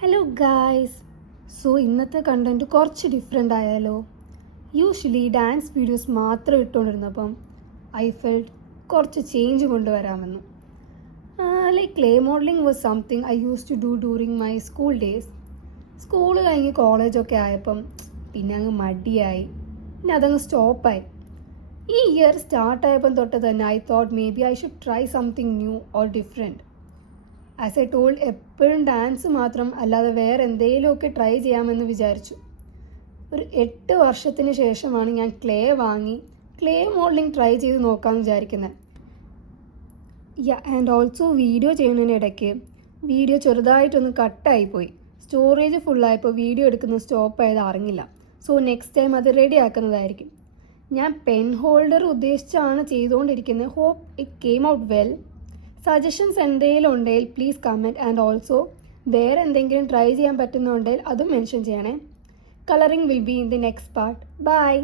Hello guys. ഇന്നത്തെ content കുറച്ച് different ആയാലോ? യൂഷ്വലി ഡാൻസ് വീഡിയോസ് മാത്രം ഇട്ടുകൊണ്ടിരുന്നപ്പം ഐ ഫെൽറ്റ് കുറച്ച് ചേഞ്ച് കൊണ്ടുവരാമെന്ന്. Like clay modelling was something I use to do during my school days. School കഴിഞ്ഞ് കോളേജൊക്കെ ആയപ്പം പിന്നെ അങ്ങ് മടിയായി, പിന്നെ അതങ്ങ് സ്റ്റോപ്പായി. ഈ ഇയർ സ്റ്റാർട്ടായപ്പം തൊട്ട് തന്നെ I thought may be I should try something new or different. As I told, എപ്പോഴും ഡാൻസ് മാത്രം അല്ലാതെ വേറെ എന്തെങ്കിലുമൊക്കെ ട്രൈ ചെയ്യാമെന്ന് വിചാരിച്ചു. ഒരു 8 വർഷത്തിന് ശേഷമാണ് ഞാൻ ക്ലേ വാങ്ങി ക്ലേ മോഡലിംഗ് ട്രൈ ചെയ്ത് നോക്കാമെന്ന് വിചാരിക്കുന്നത്. ആൻഡ് ഓൾസോ വീഡിയോ ചെയ്യുന്നതിനിടയ്ക്ക് വീഡിയോ ചെറുതായിട്ടൊന്ന് കട്ടായിപ്പോയി. സ്റ്റോറേജ് ഫുള്ളായപ്പോൾ വീഡിയോ എടുക്കുന്നത് സ്റ്റോപ്പായത് അറിഞ്ഞില്ല. നെക്സ്റ്റ് ടൈം അത് റെഡി ആക്കുന്നതായിരിക്കും. ഞാൻ പെൻ ഹോൾഡർ ഉദ്ദേശിച്ചാണ് ചെയ്തുകൊണ്ടിരിക്കുന്നത്. Hope it came out well. Suggestions എന്തെങ്കിലും ഉണ്ടെങ്കിൽ പ്ലീസ് കമൻറ്റ്. ആൻഡ് ഓൾസോ വേറെ എന്തെങ്കിലും ട്രൈ ചെയ്യാൻ പറ്റുന്നുണ്ടെങ്കിൽ അതും മെൻഷൻ ചെയ്യണേ. Colouring will be in the next part. By.